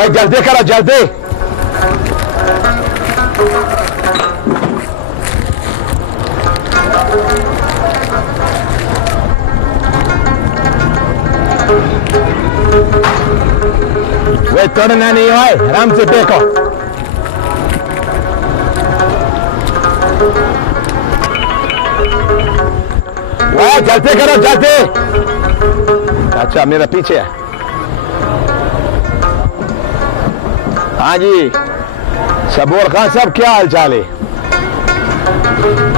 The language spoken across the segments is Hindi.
वही जल्दी करो जल्दी। वे तोड़ना नहीं है, आराम से देखो। वह जल्दी करो जल्दी। अच्छा मेरा पीछे है। हाँ जी सबूर खान साहब क्या हाल चाल है?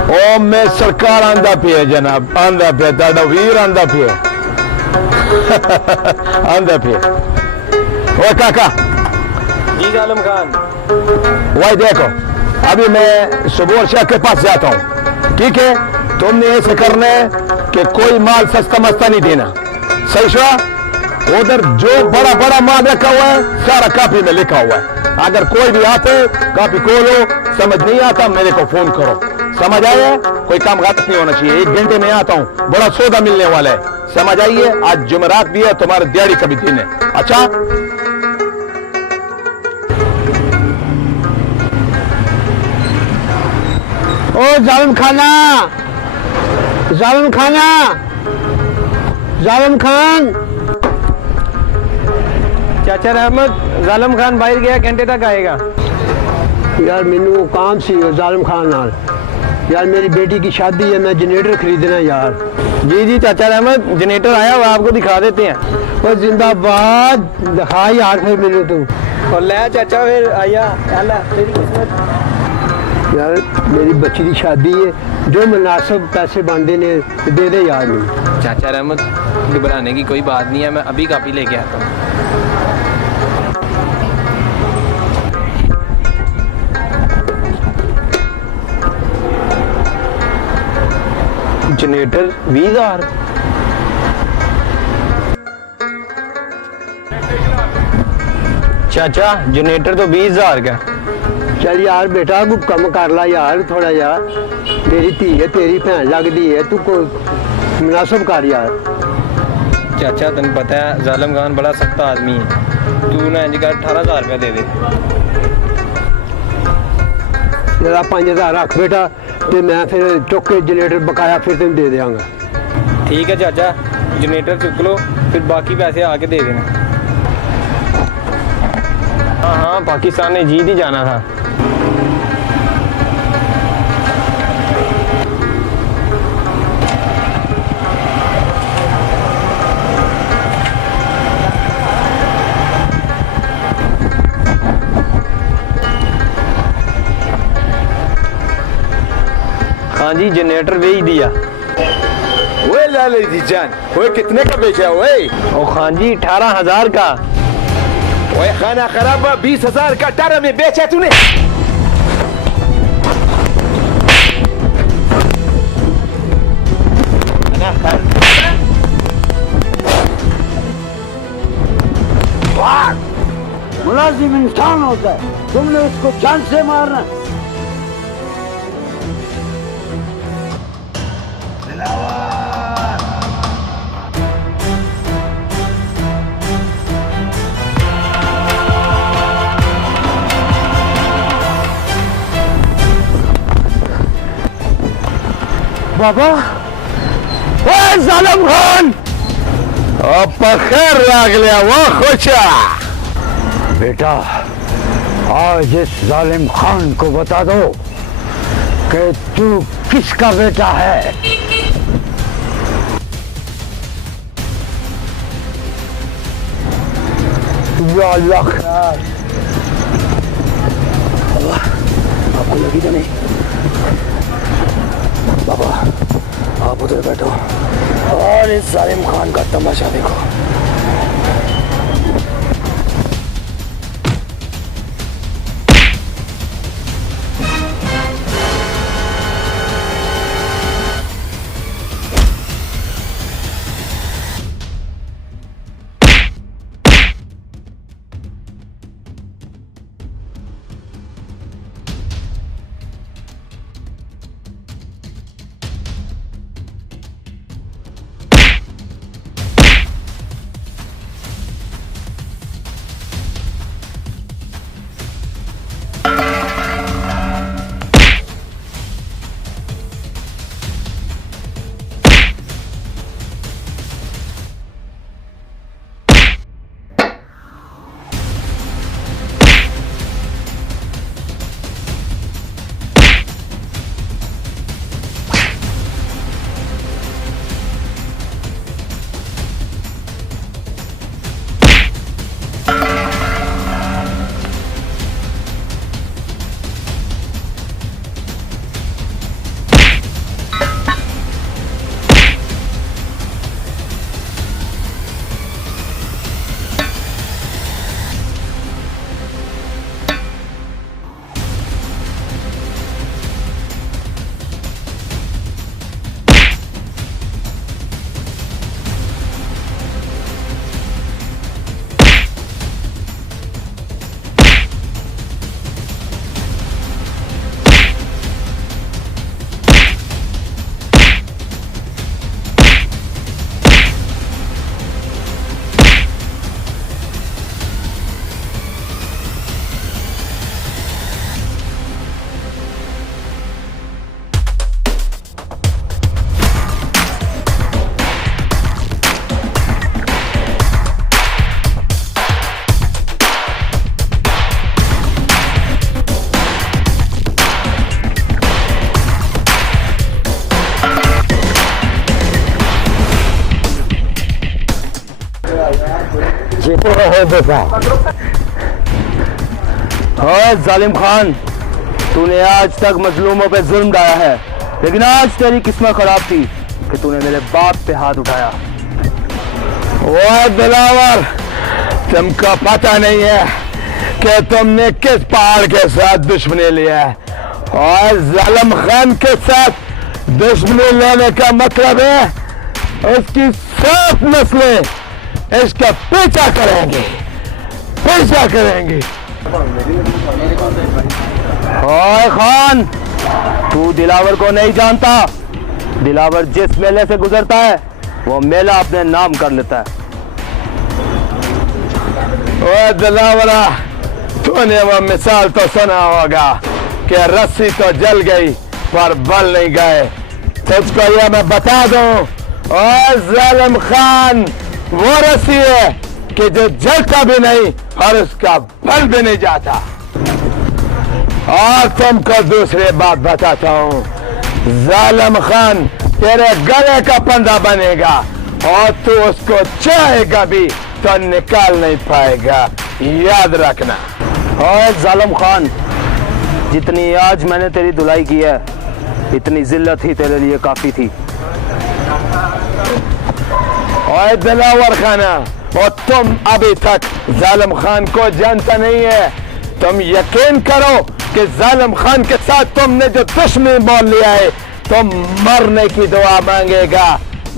ओ मैं सरकार आंदा पे जनाब, आंदा पे दादा वीर आंदा पे आंदा पे। ओ काका जी जालिम खान। वही देखो अभी मैं सबूर शाह के पास जाता हूँ, ठीक है? तुमने ऐसे करना है कि कोई माल सस्ता मस्ता नहीं देना, सही शो? उधर जो बड़ा बड़ा माल रखा हुआ है सारा कॉपी में लिखा हुआ है। अगर कोई भी आते कॉपी खोलो, समझ नहीं आता मेरे को फोन करो, समझ आया? कोई काम गलत नहीं होना चाहिए। 1 घंटे में आता हूँ, बड़ा सौदा मिलने वाला है, समझ आइए? आज जुमेरात भी है, तुम्हारे दिहाड़ी का भी दिन है। अच्छा ओ जालिम खाना, जालिम खाना, जालिम खान। चाचा रहमत जालिम खान बाहर गया, घंटे तक आएगा। यार मैनू काम सी जालिम खान नाल। यार मेरी बेटी की शादी है, मैं जनरेटर खरीदना यार। जी जी चाचा रहमत जनरेटर आया हुआ, आपको दिखा देते हैं। और जिंदाबाद, दिखा यार फिर मैनू तुम। और ले चाचा फिर आया तेरी किस्मत। यार मेरी बच्ची की शादी है, जो मुनासिब पैसे बनते ने दे दे यार मैनू। चाचा रहमत घबराने की कोई बात नहीं है, मैं अभी कापी लेके आता हूँ। जनरेटर 20,000। चाचा जनरेटर तो 20,000 का। चल यार बेटा तू कम कर ला यार थोड़ा यार, तेरी धी है, तेरी भैन लगती है, तू को मुनासिब कर यार। चाचा तेन पता है जालिम खान बड़ा सख्त आदमी है, तू ना इंज कर 18,000 रुपया दे दे। जरा 5,000 रख बेटा, तो मैं फिर चुक के जनरेटर बकाया फिर तेन दे देंगा। ठीक है चाचा जनरेटर चुक लो, फिर बाकी पैसे आके दे देना। हाँ हाँ पाकिस्तान ने जीत ही जाना था। हाँ जी जनरेटर बेच दिया। वो लाले जी जान, वो कितने का बेचा? वही ओ खान जी 18,000 का। वो खाना खराब 20,000 का 18 में बेचा तूने? मुलाजिम इंसान होता है, तुमने उसको जान से मारना। बाबा जालिम खान खैर लाग लिया, वो खुशा। बेटा आज इस जालिम खान को बता दो कि तू किसका बेटा है। या अल्लाह खैर। बाबा आपको लगी तो नहीं? बाबा आप उधर बैठो और इस जालिम खान का तमाशा देखो। हाँ जालिम खान, तूने आज तक मजलूमों पे जुल्म डाला है, लेकिन आज तेरी किस्मत खराब थी कि तूने मेरे बाप पे हाथ उठाया। वो दिलावर, तुमको पता नहीं है कि तुमने किस पहाड़ के साथ दुश्मनी लिया है, और जालिम खान के साथ दुश्मनी लेने का मतलब है उसकी सब नस्लें इसका पीछा करेंगी। ओए खान, तू दिलावर को नहीं जानता। दिलावर जिस मेले से गुजरता है वो मेला अपने नाम कर लेता है। ओए दिलावरा, तूने वो मिसाल तो सुना होगा कि रस्सी तो जल गई पर बल नहीं गए। तुझको यह मैं बता दूं, और जालिम खान वो रस्सी है कि जो जलता भी नहीं और उसका बल भी नहीं जाता। और तुमको दूसरी बात बताता हूँ, जालिम खान तेरे गले का पंजा बनेगा और तू उसको चाहेगा भी तो निकाल नहीं पाएगा, याद रखना। और जालिम खान, जितनी आज मैंने तेरी धुलाई की है इतनी जिल्लत ही तेरे लिए काफी थी। और दिलावर खाना, और तुम अभी तक जालिम खान को जानता नहीं है। तुम यकीन करो कि जालिम खान के साथ तुमने जो दुश्मनी मोल लिया है, तुम मरने की दुआ मांगेगा,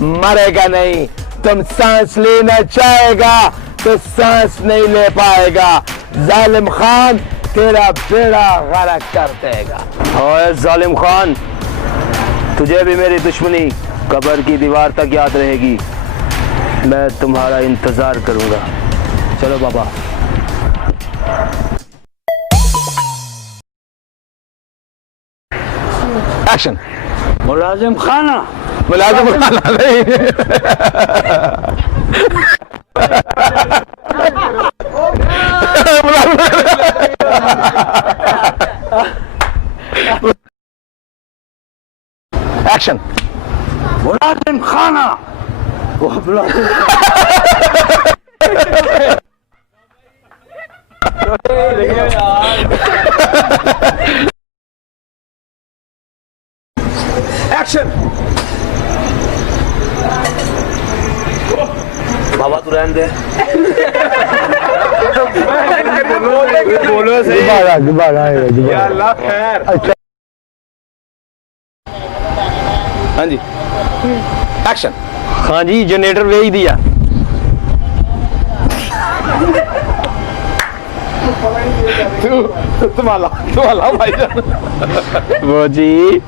मरेगा नहीं। तुम सांस लेना चाहेगा तो सांस नहीं ले पाएगा। जालिम खान तेरा बेड़ा गरक कर देगा। और जालिम खान, तुझे भी मेरी दुश्मनी कब्र की दीवार तक याद रहेगी। मैं तुम्हारा इंतजार करूंगा। चलो बाबा। एक्शन। मुलाजिम खाना नहीं। एक्शन। मुलाजिम खाना वो मुलाजिम एक्शन। बाबा तू रहने दे। बोलो सही। दोबारा अच्छा। हाँ जी, एक्शन। हाँ जी, जनरेटर भेज दिया। तुम्हारा भाईजान। वो जी,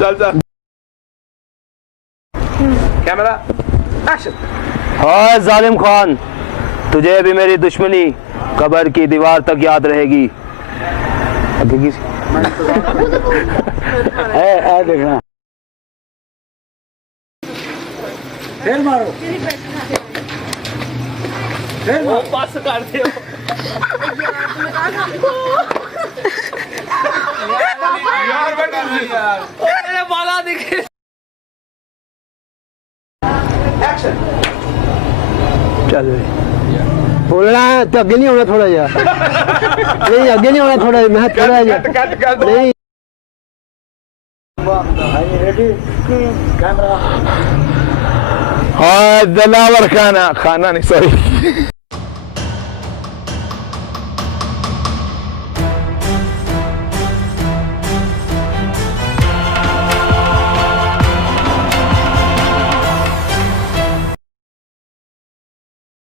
चल कैमरा एक्शन। हाँ जालिम खान, तुझे भी मेरी दुश्मनी कब्र की दीवार तक याद रहेगी। है देखना, फिर मारो, फिर मारो। पास कर दे। यार बेटा यार, तेरे बाला दिखे। एक्शन। चल बोलना है तो आगे नहीं होना थोड़ा जा। नहीं आगे नहीं होना थोड़ा, मैं थोड़ा जा। नहीं रेडी कैमरा। हाँ दिलावर खाना नहीं सॉरी।